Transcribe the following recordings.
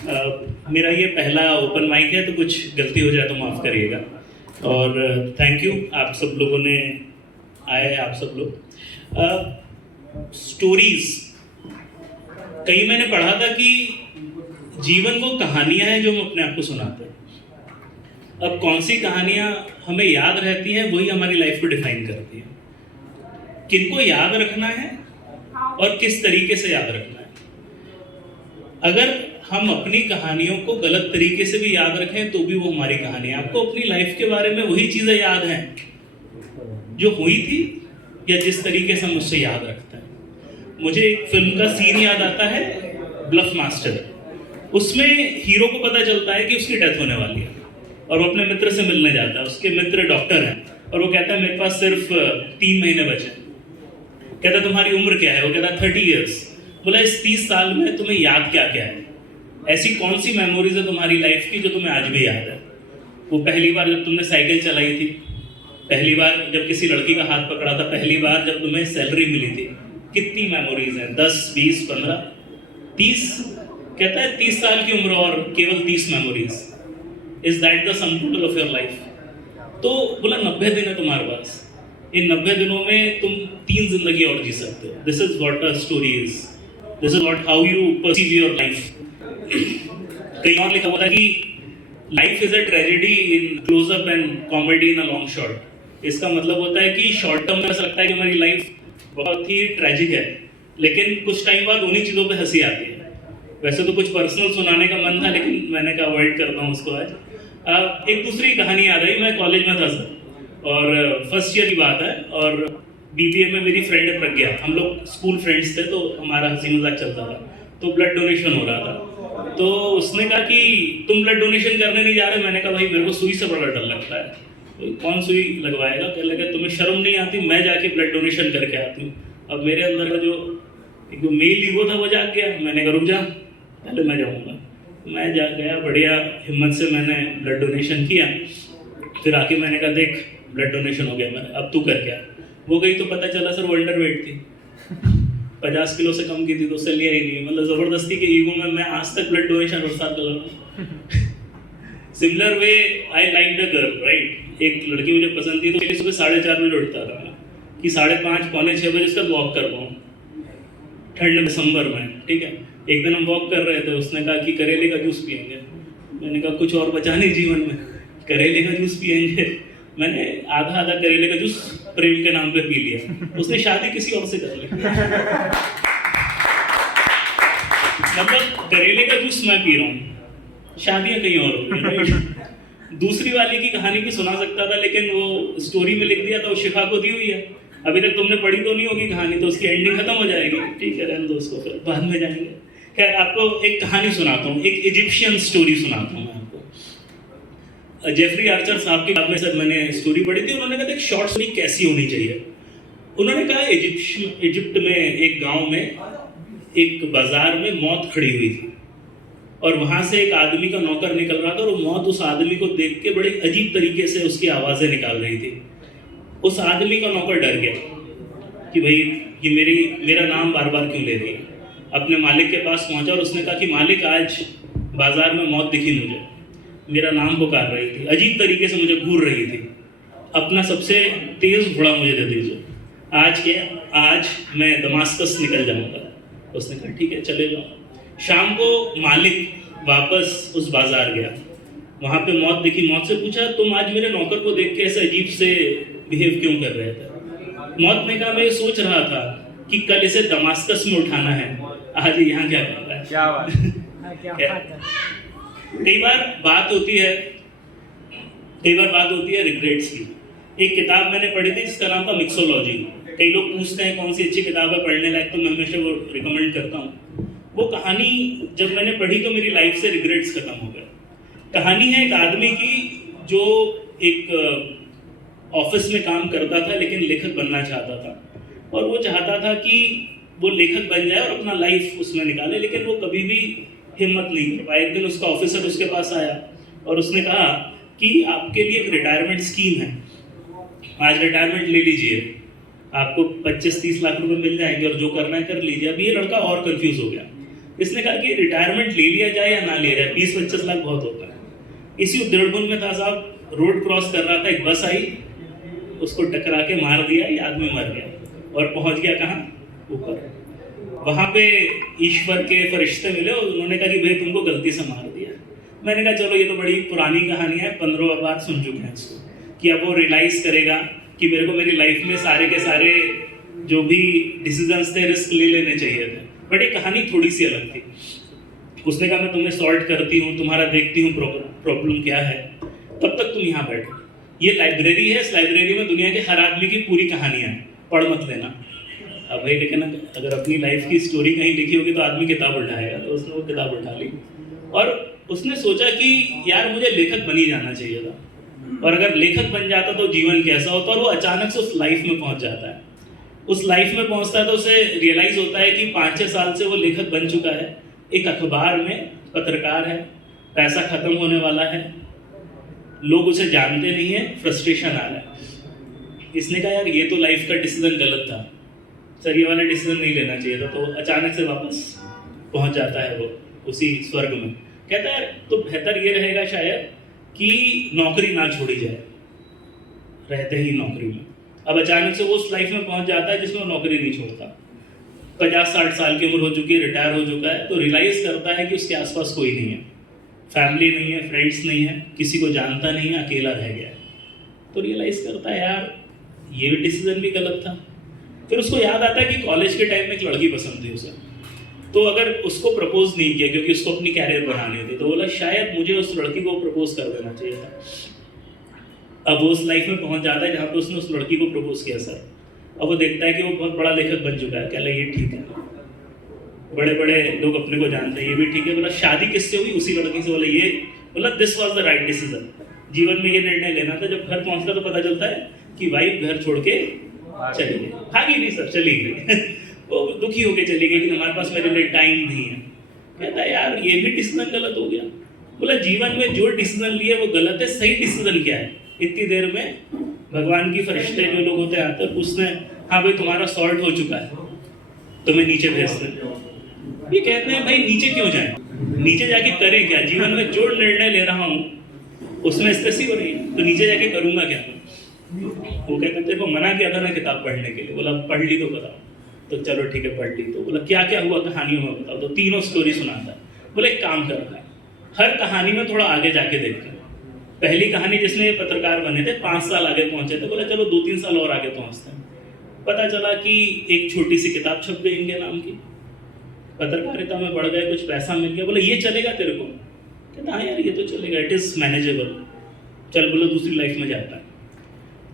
मेरा ये पहला ओपन माइक है, तो कुछ गलती हो जाए तो माफ़ करिएगा। और थैंक यू आप सब लोगों ने आए, आप सब लोग। स्टोरीज कहीं मैंने पढ़ा था कि जीवन वो कहानियां हैं जो हम अपने आप को सुनाते हैं। अब कौन सी कहानियां हमें याद रहती हैं वही हमारी लाइफ को डिफाइन करती है। किनको याद रखना है और किस तरीके से याद रखना है। अगर हम अपनी कहानियों को गलत तरीके से भी याद रखें तो भी वो हमारी कहानी है। आपको अपनी लाइफ के बारे में वही चीज़ें याद हैं जो हुई थी या जिस तरीके से हम उससे याद रखते हैं। मुझे एक फिल्म का सीन याद आता है, ब्लफ मास्टर। उसमें हीरो को पता चलता है कि उसकी डेथ होने वाली है और वो अपने मित्र से मिलने जाता है। उसके मित्र डॉक्टर हैं और वो कहता है मेरे पास सिर्फ 3 महीने बचे। कहता तुम्हारी उम्र क्या है? वो कहता 30 ईयर्स। बोला इस 30 साल में तुम्हें याद क्या क्या है? ऐसी कौन सी मेमोरीज है तुम्हारी लाइफ की जो तुम्हें आज भी याद है? वो पहली बार जब तुमने साइकिल चलाई थी, पहली बार जब किसी लड़की का हाथ पकड़ा था, पहली बार जब तुम्हें सैलरी मिली थी। कितनी मेमोरीज हैं? 10, 20, 15, 30। कहता है 30 साल की उम्र और केवल 30 memories. Is that the sum total of your life? तो बोला 90 दिन है तुम्हारे पास। इन 90 दिनों में तुम 3 जिंदगी और जी सकते हो। This is what a story is. This is what how you perceive your life. कहीं और लिखा हुआ था कि life is a tragedy in close up and comedy in a long shot. इसका मतलब होता है कि शॉर्ट टर्म में ऐसा लगता है कि हमारी लाइफ बहुत ही ट्रेजिक है, लेकिन कुछ टाइम बाद उन्हीं चीज़ों पे हंसी आती है। वैसे तो कुछ पर्सनल सुनाने का मन था, लेकिन मैंने कहा अवॉइड करता हूँ उसको आज। एक दूसरी कहानी याद आई। मैं कॉलेज में था सर, और फर्स्ट ईयर की बात है, और बीबीए में मेरी फ्रेंड है प्रज्ञा। हम लोग स्कूल फ्रेंड्स थे, तो हमारा हंसी मजाक चलता था। तो ब्लड डोनेशन हो रहा था, तो उसने कहा कि तुम ब्लड डोनेशन करने नहीं जा रहे? मैंने कहा भाई मेरे को सुई से बड़ा डर लगता है, तो कौन सुई लगवाएगा? कहने लगा तुम्हें शर्म नहीं आती? मैं जाके ब्लड डोनेशन करके आती हूँ। अब मेरे अंदर का जो एक मेल ईगो था वो जाग गया। मैंने कहा रुक जा, पहले मैं जाऊँगा। मैं जा गया, बढ़िया हिम्मत से मैंने ब्लड डोनेशन किया। फिर आके मैंने कहा देख ब्लड डोनेशन हो गया मेरा, अब तू कर क्या? वो गई तो पता चला सर वो अंडर वेट थी, 50 किलो से कम की थी, तो उससे लिया ही नहीं। मतलब जबरदस्ती के ईगो में मैं आज तक ब्लड डोनेशन और साथ कर रहा हूँ। Similar way I like the girl, right. एक लड़की मुझे पसंद थी, तो सुबह 4:30 बजे उठता था मैं कि 5:30 पौने 6 बजे उसका वॉक कर पाऊँ, ठंड दिसंबर में। ठीक है, एक दिन हम वॉक कर रहे थे, उसने कहा कि करेले का जूस पियेंगे। मैंने कहा कुछ और बचा नहीं जीवन में, करेले का जूस पियेंगे। मैंने आधा आधा करेले का जूस प्रेम के नाम पे पी लिया। उसने शादी किसी और से कर ली। मतलब करेले का जूस मैं पी रहा हूँ, शादियां कहीं और हो गई। दूसरी वाली की कहानी भी सुना सकता था, लेकिन वो स्टोरी में लिख दिया था, वो शिफा को दी हुई है। अभी तक तुमने पढ़ी तो नहीं होगी कहानी, तो उसकी एंडिंग खत्म हो जाएगी। ठीक है, रहने दो उसको, फिर बाद में जाएंगे। खैर आपको एक कहानी सुनाता हूँ, एक इजिप्शियन स्टोरी सुनाता हूँ मैं आपको। जेफरी आर्चर साहब की बात में सर मैंने स्टोरी पढ़ी थी। उन्होंने कहा था शॉर्ट स्टोरी कैसी होनी चाहिए। उन्होंने कहा इजिप्ट में एक गांव में एक बाजार में मौत खड़ी हुई थी, और वहां से एक आदमी का नौकर निकल रहा था, और वो मौत उस आदमी को देख के बड़े अजीब तरीके से उसकी आवाजें निकाल रही थी। उस आदमी का नौकर डर गया कि भाई ये मेरा नाम बार बार क्यों ले रही है। अपने मालिक के पास पहुंचा और उसने कहा कि मालिक आज बाजार में मौत दिखी मुझे, मेरा नाम पुकार रही थी, अजीब तरीके से मुझे घूर रही थी, अपना सबसे तेज घोड़ा मुझे दे दीजिए। आज मैं दमास्कस निकल जाऊंगा। उसने कहा ठीक है चले जाओ। शाम को मालिक वापस उस बाजार गया, वहां पे मौत दिखी। मौत से पूछा तुम आज मेरे नौकर को देख के ऐसे अजीब से बिहेव क्यों कर रहे थे? मौत ने कहा मैं ये सोच रहा था कि कल इसे दमास्कस में उठाना है, आज यहाँ क्या कर रहा है। क्या बात है। कई बार बात होती है रिग्रेट्स की। एक किताब मैंने पढ़ी थी जिसका नाम था मिक्सोलॉजी। कई लोग पूछते हैं कौन सी अच्छी किताब है पढ़ने लायक, तो मैं हमेशा वो रिकमेंड करता हूँ। वो कहानी जब मैंने पढ़ी तो मेरी लाइफ से रिग्रेट्स खत्म हो गए। कहानी है एक आदमी की जो एक ऑफिस में काम करता था, लेकिन लेखक बनना चाहता था, और वो चाहता था कि वो लेखक बन जाए और अपना लाइफ उसमें निकाले, लेकिन वो कभी भी हिम्मत नहीं कर पाया। एक दिन उसका ऑफिसर उसके पास आया और उसने कहा कि आपके लिए एक रिटायरमेंट स्कीम है, आज रिटायरमेंट ले लीजिए, आपको 25-30 लाख रुपए मिल जाएंगे और जो करना है कर लीजिए। अब ये लड़का और कंफ्यूज हो गया। इसने कहा कि रिटायरमेंट ले लिया जाए या ना लिया जाए, 20-25 लाख बहुत होता है। इसी उद्धड़बुन में था साहब, रोड क्रॉस कर रहा था, एक बस आई, उसको टकरा के मार दिया, ये आदमी मर गया और पहुंच गया कहाँ? ऊपर। वहाँ पे ईश्वर के फरिश्ते मिले और उन्होंने कहा कि भाई तुमको गलती से मार दिया। मैंने कहा चलो ये तो बड़ी पुरानी कहानी है, 15 बार सुन चुके हैं इसको, कि अब वो रियलाइज़ करेगा कि मेरे को मेरी लाइफ में सारे के सारे जो भी डिसीजंस थे रिस्क ले लेने चाहिए थे। बट ये कहानी थोड़ी सी अलग थी। उसने कहा मैं तुम्हें सॉल्व करती हूँ, तुम्हारा देखती हूँ प्रॉब्लम क्या है, तब तक तुम यहाँ बैठो। ये लाइब्रेरी है, इस लाइब्रेरी में दुनिया के हर आदमी की पूरी कहानियाँ हैं, पढ़ मत लेना। अब भाई लेकिन अगर अपनी लाइफ की स्टोरी कहीं लिखी होगी तो आदमी किताब उठाएगा, तो उसने वो किताब उठा ली और उसने सोचा कि यार मुझे लेखक बन ही जाना चाहिए था, और अगर लेखक बन जाता तो जीवन कैसा होता। और वो अचानक से उस लाइफ में पहुंच जाता है। उस लाइफ में पहुंचता है तो उसे रियलाइज होता है कि 5-6 साल से वो लेखक बन चुका है, एक अखबार में पत्रकार है, पैसा खत्म होने वाला है, लोग उसे जानते नहीं है, फ्रस्ट्रेशन आ रहा है। इसने कहा यार ये तो लाइफ का डिसीजन गलत था सर, ये वाला डिसीजन नहीं लेना चाहिए था। तो अचानक से वापस पहुंच जाता है वो उसी स्वर्ग में। कहता है तो बेहतर ये रहेगा शायद कि नौकरी ना छोड़ी जाए रहते ही नौकरी में। अब अचानक से वो उस लाइफ में पहुंच जाता है जिसमें वो नौकरी नहीं छोड़ता। 50-60 साल की उम्र हो चुकी है, रिटायर हो चुका है, तो रियलाइज़ करता है कि उसके आसपास कोई नहीं है, फैमिली नहीं है, फ्रेंड्स नहीं है, किसी को जानता नहीं है, अकेला रह गया है। तो रियलाइज़ करता है यार ये भी डिसीजन भी गलत था। फिर उसको याद आता है कि कॉलेज के टाइम में एक लड़की पसंद थी उसे, तो अगर उसको प्रपोज नहीं किया क्योंकि उसको अपनी कैरियर बनानी थी, तो बोला शायद मुझे उस लड़की को प्रपोज कर देना चाहिए था। अब वो उस लाइफ में पहुंच जाता है जहाँ पे उसने उस लड़की को प्रपोज किया सर। अब वो देखता है कि वो बहुत बड़ा लेखक बन चुका है, कहला ये ठीक है, बड़े बड़े लोग अपने को जानते हैं, ये भी ठीक है। बोला शादी किससे हुई? उसी लड़की से। बोला ये, बोला this was the right decision. जीवन में ये निर्णय लेना था। जब घर पहुंचता तो पता चलता है कि वाइफ घर छोड़ के चली गई, भागी नहीं सर, चली गई। वो दुखी होके चली गई कि हमारे पास मेरे लिए टाइम नहीं है। कहता है यार ये भी डिसीजन गलत हो गया। बोला जीवन में जो डिसीजन लिए वो गलत है, सही डिसीजन क्या है? इतनी देर में भगवान की फरिश्ते जो लोग होते आते हैं, उसने हाँ भाई तुम्हारा सॉल्व हो चुका है, तुम्हें नीचे भेजते हैं। ये कहते हैं भाई नीचे क्यों जाए, नीचे जाके करें क्या? जीवन में जो निर्णय ले रहा हूँ उसमें स्थिति हो रही है, तो नीचे जाके करूंगा क्या? वो कहते तेरे को मना किया था ना किताब पढ़ने के लिए। बोला पढ़ ली तो बताओ। तो चलो ठीक है पढ़ ली। तो बोला क्या क्या हुआ कहानियों में बताओ। तो तीनों स्टोरी सुनाता है। बोले एक काम कर रहा है, हर कहानी में थोड़ा आगे जाके देखते हैं। पहली कहानी जिसमें पत्रकार बने थे 5 साल आगे पहुंचे थे। बोला चलो 2-3 साल और आगे पहुंचते हैं। पता चला कि एक छोटी सी किताब छप गई इनके नाम की, पत्रकारिता में बढ़ गए, कुछ पैसा मिल गया। बोले ये चलेगा तेरे को? कहता हाँ यार ये तो चलेगा, इट इज़ मैनेजेबल। चल बोलो दूसरी लाइफ में जाता है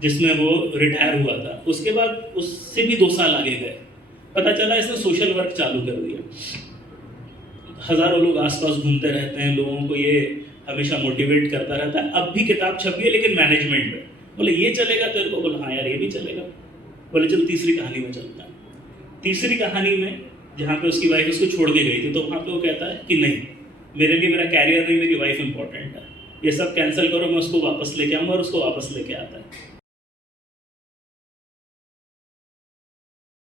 जिसमें वो रिटायर हुआ था। उसके बाद उससे भी 2 साल आगे गए, पता चला इसने सोशल वर्क चालू कर दिया। हज़ारों लोग आसपास घूमते रहते हैं, लोगों को ये हमेशा मोटिवेट करता रहता है। अब भी किताब छपी है लेकिन मैनेजमेंट में। बोले ये चलेगा तेरे को? बोला हाँ यार ये भी चलेगा। बोले चलो तीसरी कहानी में चलता है। तीसरी कहानी में जहाँ पे उसकी वाइफ उसको छोड़ के गई थी, तो वहाँ पे वो कहता है कि नहीं, मेरे लिए मेरा कैरियर नहीं, मेरी वाइफ इंपॉर्टेंट है, ये सब कैंसिल करो, मैं उसको वापस लेके आऊँगा। और उसको वापस लेके आता है।